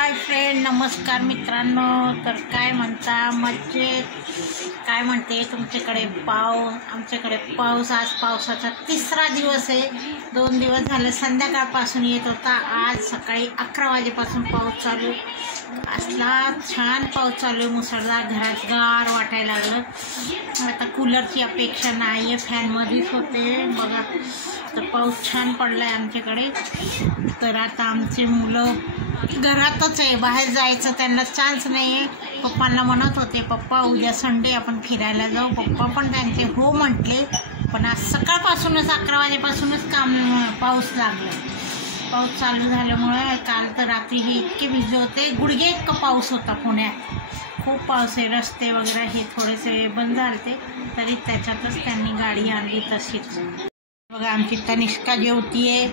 Hi friend, नमस्कार मित्रांनो. तर काय म्हणता, मजेत? काय म्हणते तुमच्याकडे आमच्याकडे पाऊस. आज पावसाचा तिसरा दिवस आहे. 2 दिवस झाले संध्याकाळपासून येत होता. आज सकाळी 11 वाजेपासून पाऊस चालू. असला छान पाऊस चालू आहे, मुसळधार. घरात गार वाटायला लागलं. आता कूलरची अपेक्षा नाही आहे, फॅनमध्येच होते बघा. तर पाऊस छान पडला आहे आमच्याकडे. तर आता आमचे मुलं घरातच आहे, बाहेर जायचं त्यांना चान्स नाही आहे. पप्पांना म्हणत होते, पप्पा उद्या संडे आपण फिरायला जाऊ. पप्पा पण त्यांचे हो म्हटले. पण आज सकाळपासूनच 11 वाजेपासूनच पाऊस लागला. पाऊस चालू झाल्यामुळे काल तर रात्री हे इतके भिजले होते, गुडघे इतका पाऊस होता पुण्यात. खूप पाऊस आहे. रस्ते वगैरे हे थोडेसे बंद झाले, तरी त्याच्यातच त्यांनी गाडी आणली तशीच. बघा आमची तनिष्का जेवतीये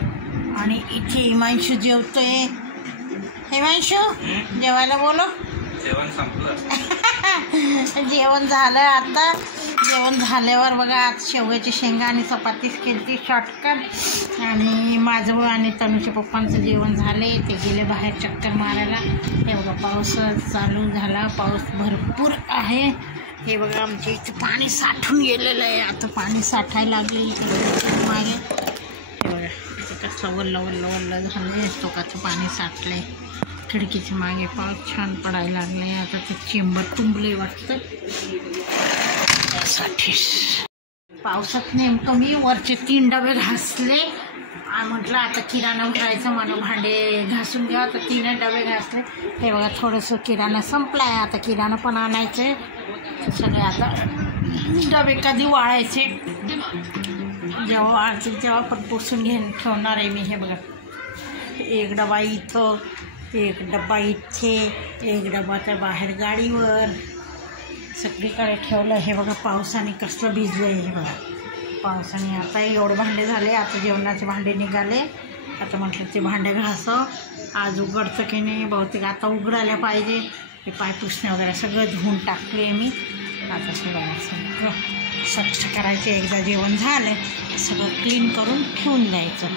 आणि इथे हिमांशू जेवतोय. हिमांशू जेवायला बोलो. जेवण संपलं. जेवण झालं. आता जेवण झाल्यावर बघा आज शेवग्याची शेंगा आणि चपातीच केली शॉर्टकट. आणि माझं आणि तनुच्या पप्पांचं जेवण झाले, ते गेले बाहेर चक्कर मारायला. हे बघा पाऊस चालू झाला, पाऊस भरपूर आहे. हे बघा आमच्या इथे पाणी साठून गेलेलं आहे. आता पाणी साठायला लागले इकडे मागे. हे बघा इथे कसं वल्ल झालं, टोकाचं पाणी साठलंय. खिडकीच्या मागे पाऊस छान पडायला लागले. आता ते चेंबर तुंबले वाटतं. त्यासाठी पावसात नेमकं मी वरचे 3 डबे घासले. म्हटलं आता किराणा उठायचं, मला भांडे घासून घ्या. तर 3 डबे घासले. ते बघा थोडंसं किराणा संपला आहे. आता किराणा पण आणायचं आहे. सगळे आता डबे कधी वाळायचे, जेव्हा वाळतील तेव्हा पण पुसून ठेवणार आहे मी. हे बघा 1 डबा इथं, 1 डबा इथे, 1 डबा त्या बाहेर गाडीवर, सगळीकडे ठेवलं. हे बघा पावसाने कसलं भिजलं आहे. हे बघा पावसाने. आता एवढे भांडे झाले. आता जेवणाचे भांडे निघाले. आता म्हटलं ते भांडे घासावं. आज उघडतं की नाही, बहुतेक आता उघडायला पाहिजे. ते पाय पुसणे वगैरे सगळं धुवून टाकले मी. आता सगळं स्वच्छ करायचे. एकदा जेवण झालं सगळं क्लीन करून ठेवून द्यायचं.